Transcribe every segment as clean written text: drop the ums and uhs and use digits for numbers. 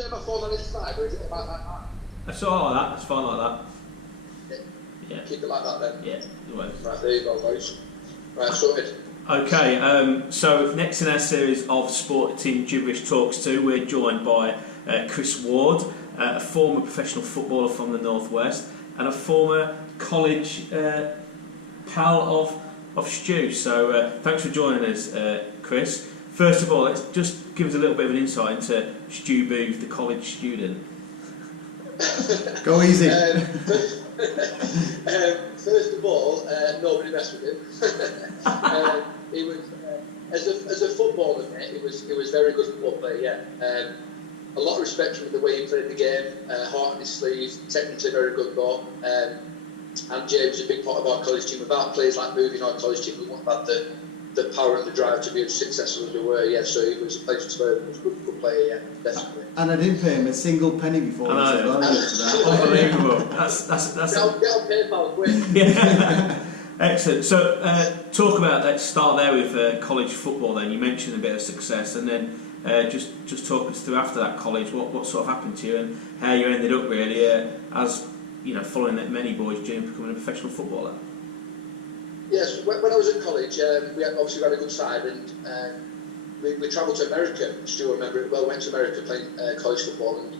turn my phone on its side, or is it about like that? That's all like that. It's fine like that. Yeah. Keep it like that then. Yeah. Right. Right, there you go, boys. Right, sorted. Okay, so next in our series of Sport Team Gibberish Talks 2, we're joined by Chris Ward, a former professional footballer from the Northwest and a former college pal of Stu. So thanks for joining us, Chris. First of all, let's just give us a little bit of an insight into Stu Booth, the college student. Go easy. First of all, nobody messed with him. He was, as a footballer, mate, he was very good football player. Yeah, a lot of respect for the way he played the game. Heart on his sleeve, technically very good though. And James is a big part of our college team. Without players like Booth in our college team, we wouldn't have had the power and the drive to be as successful as we were. Yeah, so it was a pleasure to play. He was a good player. Yeah, definitely. And I didn't pay him a single penny before. I know. Unbelievable. That's Get on PayPal quick. Yeah. Excellent. So, let's start there with college football then. You mentioned a bit of success, and then just talk us through after that college, what sort of happened to you and how you ended up really as, you know, following that many boys' dream of becoming a professional footballer. Yes, when I was at college, we obviously had a good side, and we travelled to America. Stu, I remember it well, went to America playing college football, and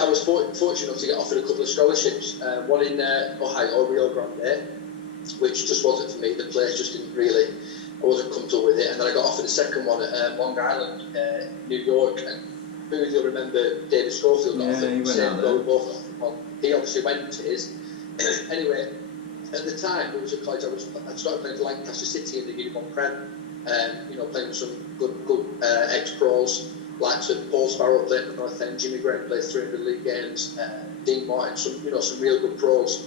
I was fortunate enough to get offered a couple of scholarships, one in Ohio, Rio Grande, which just wasn't for me. The place just didn't really, I wasn't comfortable with it. And then I got offered a second one at Long Island, New York. And who you'll remember, David Schofield got offered. He went out there. He obviously went to his. Anyway, at the time, it was at college. I started playing for Lancaster City in the Uniform Prem. You know, playing with some good ex-pros, like Paul Sparrow played for North End, Jimmy Grant played 300 league games, Dean Martin, some real good pros.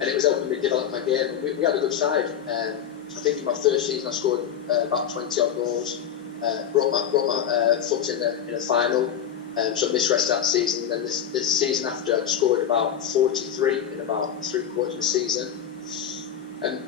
And it was helping me develop my game. And we had a good side. I think in my first season I scored about 20 odd goals. Brought my foot in a final. So I missed rest that season. And then this season after, I scored about 43 in about 3 quarters of the season. And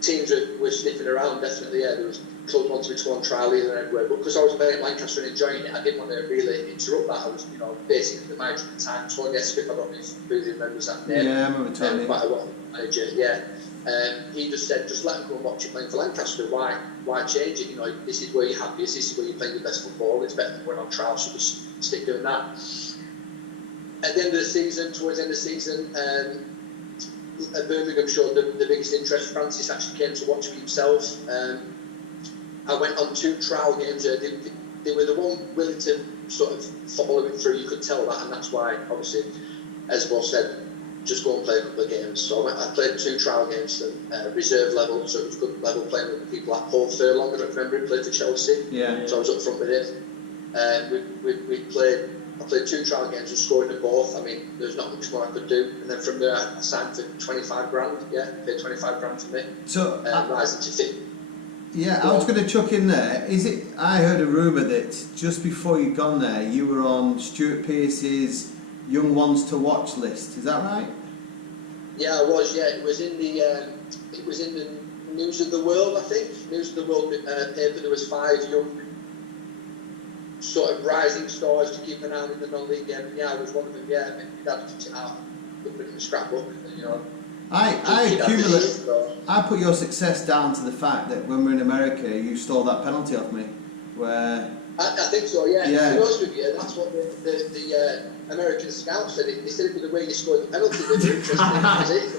teams were sniffing around, definitely. Yeah, there was clubs wanted me to go on trial either everywhere. But because I was playing at Lancaster and enjoying it, I didn't want to really interrupt that. I was, basically the manager at the time. Tony Esquiff, I don't know if Booth remembers that name. Yeah, I remember Tony. Quite a lot manager, yeah. He just said, just let them go and watch you playing for Lancaster. Why change it? This is where you're happiest. This is where you're playing your best football. It's better than going on trial, so just stick doing that. At the end of the season, towards the end of the season, at Birmingham showed the biggest interest. Francis actually came to watch me himself. I went on 2 trial games. They were the one willing to sort of follow it through. You could tell that, and that's why, obviously, as Bob said, just go and play a couple of games. So I played 2 trial games at reserve level, so it was good level playing with people like Paul Furlong. I don't remember him played for Chelsea. Yeah. So I was up front with him. I played 2 trial games and scored in both. I mean, there's not much more I could do. And then from there, I signed for 25 grand. Yeah, paid 25 grand for me. So rising to 50. Yeah, I was going to chuck in there. I heard a rumour that just before you'd gone there, you were on Stuart Pearce's Young Ones to Watch list. Is that right? Yeah, I was. Yeah, it was in the News of the World. I think News of the World paper. There was 5 young sort of rising stars to keep an eye on in the non-league game. Yeah, I was one of them. Yeah, I mean, Dad took it out, put it in the scrapbook. I put your success down to the fact that when we were in America, you stole that penalty off me. Where I think so. Yeah. Yeah. To be honest with you, that's what the American scouts said. They said it was the way you scored the penalty. They were interested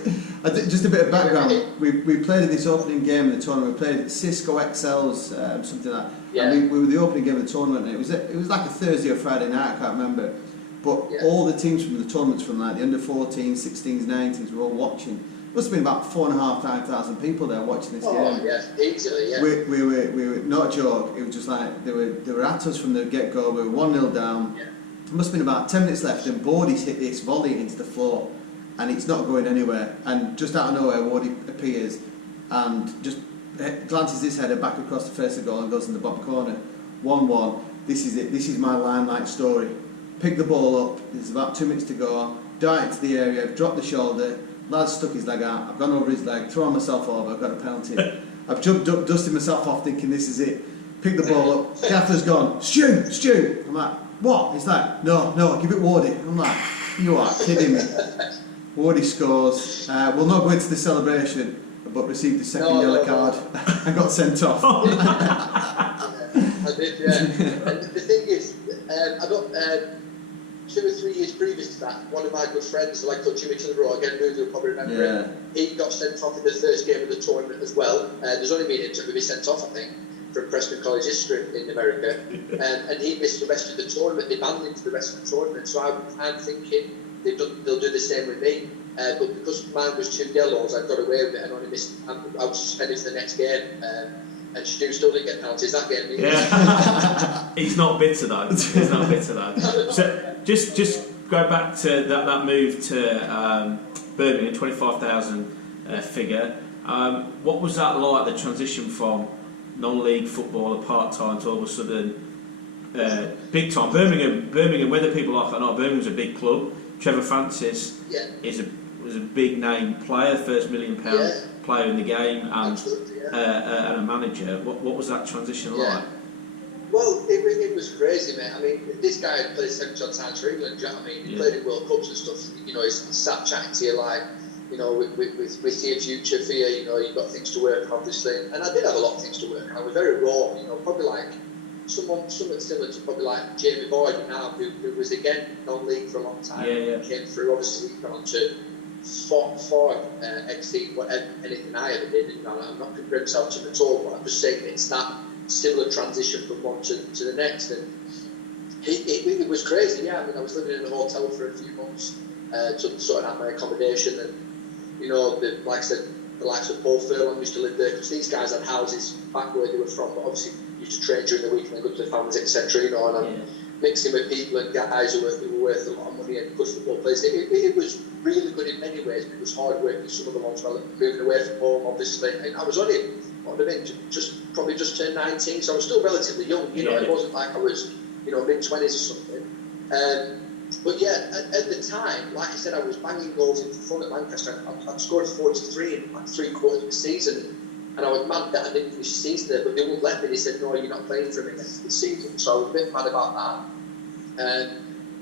in it. Just a bit of background. We played in this opening game of the tournament. We played at Cisco XL's, something like that. Yeah. And we were the opening game of the tournament. And it was like a Thursday or Friday night. I can't remember. But all the teams from the tournaments, from like the under 14s, 16s, 19s, were all watching. Must have been about 4,500 people there watching this game. Oh yeah, easily. Yeah. We were not a joke. It was just like they were at us from the get go. We were 1-0 down. Yeah. There must have been about 10 minutes left, and Bordy's hit this volley into the floor, and it's not going anywhere. And just out of nowhere, Wardy appears and just glances his header back across the face of the goal and goes in the bottom corner. 1-1. This is it. This is my limelight story. Pick the ball up. There's about 2 minutes to go. Dart into the area. Drop the shoulder. Lad stuck his leg out. I've gone over his leg. Thrown myself over. I've got a penalty. I've jumped up, dusted myself off, thinking this is it. Pick the ball up. Gaffer's gone. Stu. I'm like, what? He's like, no, give it Wardy. I'm like, you are kidding me. Wardy scores, will not go into the celebration, but received a second yellow card and got sent off. I did, yeah. And the thing is, I got 2 or 3 years previous to that, one of my good friends, like called Jimmy Tilleroy, again, you'll probably remember him, he got sent off in the first game of the tournament as well. There's only been him to be sent off, I think, from Preston College history in America, and he missed the rest of the tournament. They banned him for the rest of the tournament, so I'm thinking they'll do the same with me. But because mine was 2 yellows, I got away with it and only missed. I was suspended for the next game, and still didn't get penalties that game. Yeah. He's not bitter though. So just go back to that move to Birmingham, 25,000 figure. What was that like? The transition from non-league footballer part-time to all of a sudden big time. Birmingham, whether people like it or not, Birmingham's a big club. Trevor Francis was a big name player, first £1 million player in the game, and a manager. What was that transition like? Well, it was crazy, mate. I mean, this guy had played 7 times for England. Do you know what I mean? He played in World Cups and stuff. You know, he's sat chatting to you like, you know, with your future for you. You know, you've got things to work on, obviously. And I did have a lot of things to work on. I was very raw. You know, probably like somewhat similar to probably like Jamie Boyd now, who was again non-league for a long time. Came through. Obviously, he's gone on to far exceed anything I ever did. You know, I'm not comparing myself to him at all, but I'm just saying it's that similar transition from one to the next, and it was crazy. I mean, I was living in a hotel for a few months, sorting out my accommodation, and you know, like I said, the likes of Paul Furlong used to live there, because these guys had houses back where they were from, but obviously used to train during the week and then go to their families, etc. You know, and I'm mixing with people and guys who were worth a lot of money and good football players. It was really good in many ways, but it was hard work in some of the ones. Well, moving away from home, obviously, and I was only, probably just turned 19, so I was still relatively young. You know, it wasn't like I was, you know, mid-20s or something. But yeah, at the time, like I said, I was banging goals in front at Lancaster. I'd scored 43 in like 3/4 of the season, and I was mad that I didn't finish the season there, but they wouldn't let me. They said, no, you're not playing for me next season, so I was a bit mad about that.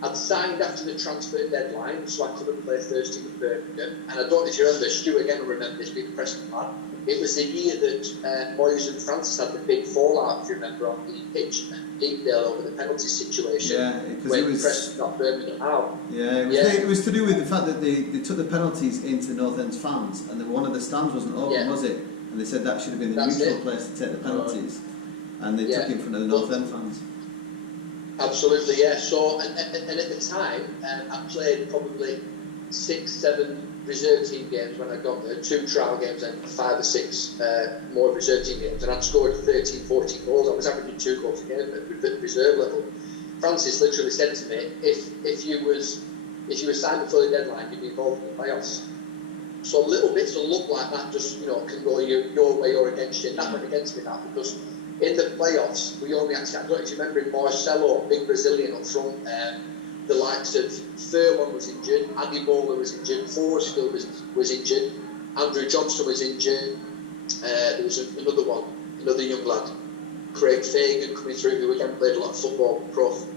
I'd signed after the transfer deadline, so I couldn't play Thursday with Birmingham. And I don't know if you remember, Stu again will remember this, big Preston fan. It was the year that Moyes and Francis had the big fallout, if you remember, on the pitch at Deepdale over the penalty situation. Yeah, because when it was Preston got Birmingham out. It was to do with the fact that they took the penalties into North End's fans, and one of the stands wasn't open, was it? And they said that should have been the neutral place to take the penalties, and they took it in front of the North End fans. Absolutely, yeah. So, and at the time, I played probably 6-7 reserve team games when I got there, 2 trial games and 5 or 6 more reserve team games, and I'd scored 13-14 goals. I was averaging 2 goals a game at the reserve level. Francis literally said to me, if you were signed before the deadline, you'd be involved in the playoffs. So little bits will look like that, just, you know, can go your way or against you. That went against me, that, because in the playoffs, we only actually, I don't know if you remember, Marcelo, big Brazilian up front, the likes of Furlong was injured, Andy Bowler was injured, Forsfield was injured, Andrew Johnston was injured, there was another young lad, Craig Fagan coming through, who again played a lot of football,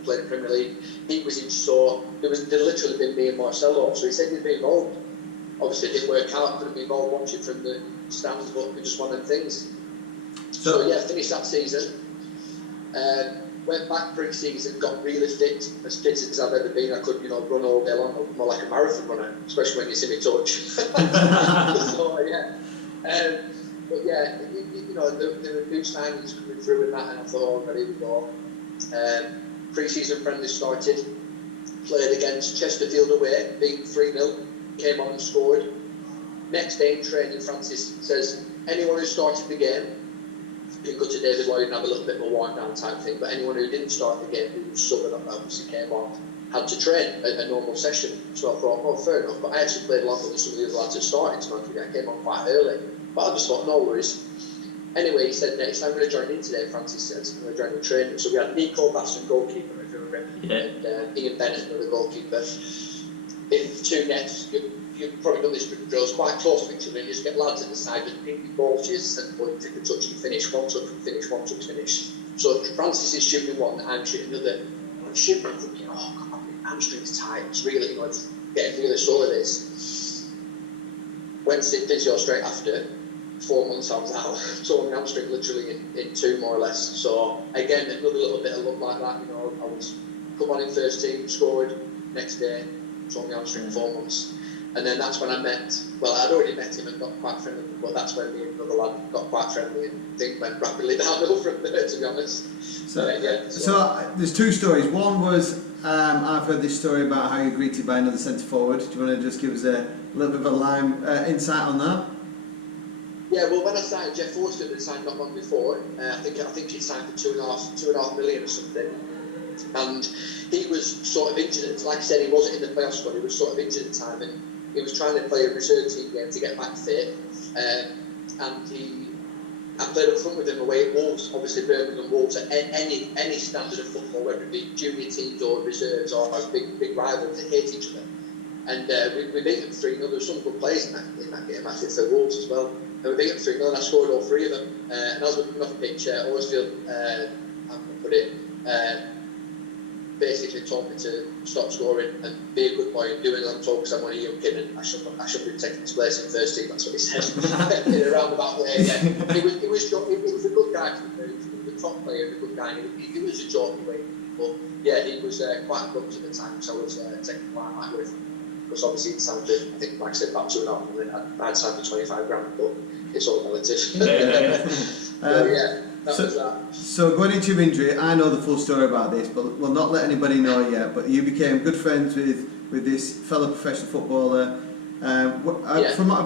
played in Premier League. He was in, so there literally been me and Marcelo, so he said he'd be involved. Obviously it didn't work out, couldn't be involved watching from the stands, but it was just one of them things. So yeah, finished that season. Went back pre-season, got really fit as I've ever been. I could, you know, run all day long, more like a marathon runner, especially when you see me touch. So yeah, but yeah, you know, there were new signings coming through and that, and I thought, oh, ready to go. Pre-season friendly started, played against Chesterfield away, beat 3-0, came on and scored. Next day in training, Francis says, anyone who started the game, you can go to David Lloyd and have a little bit of a wind down type thing, but anyone who didn't start the game, who was subbing up, obviously came on, had to train a normal session. So I thought, well, fair enough, but I actually played longer than some of the other lads who started tonight. I came on quite early, but I just thought, no worries. Anyway, he said, next time I'm going to join in today, Francis says, I'm going to join the training. So we had Nico Basson, goalkeeper, if you remember, and Ian Bennett, another goalkeeper. In 2 nets, you've probably done this with drills, quite close to each other. You just get lads at the side with ping balls to you, and you take a touch, you finish, one touch, finish, one touch, finish. So Francis is shooting one, I'm shooting another. shivering from me. Oh God, my hamstring's tight. It's really, it's getting really sore. This. Went to see physio straight after. 4 months I was out, tore my hamstring literally in two more or less. So again, another little bit of luck like that. I was come on in first team, scored next day, tore my hamstring 4 months. And then that's when I met, well, I'd already met him and got quite friendly, but that's when me and another lad got quite friendly and things went rapidly downhill from there, to be honest. So there's two stories. One was, I've heard this story about how you're greeted by another centre forward. Do you want to just give us a little bit of a lime insight on that? Yeah, well, when I signed, Jeff Forster had signed not long before. I think he'd signed for 2.5 million or something. And he was sort of injured. Like I said, he wasn't in the playoff squad. He was sort of injured at the time, and he was trying to play a reserve team game to get back fit. And I played up front with him away at Wolves. Obviously, Birmingham Wolves at any standard of football, whether it be junior teams or reserves or big rivals, they hate each other. And we beat them 3-0. There were some good players in that game. I think for Wolves as well. And we beat them 3-0, and I scored all three of them. And as we were coming off the pitch, I always feel, how can I put it, basically told me to stop scoring and be a good boy and do it on talk because I'm only a young kid and I shouldn't be taking his place in first team. That's what he said in a roundabout way. Yeah. He was a good guy for the move. He was a top player, a good guy. He was a jokey way, but yeah, he was quite close at the time, so I was taking quite light with him. Because obviously it sounded, I think, like I said, about 2.5 million. I'd signed for 25 grand, but it's all relative. That was that. So going into your injury, I know the full story about this, but we'll not let anybody know yet. But you became good friends with this fellow professional footballer. From what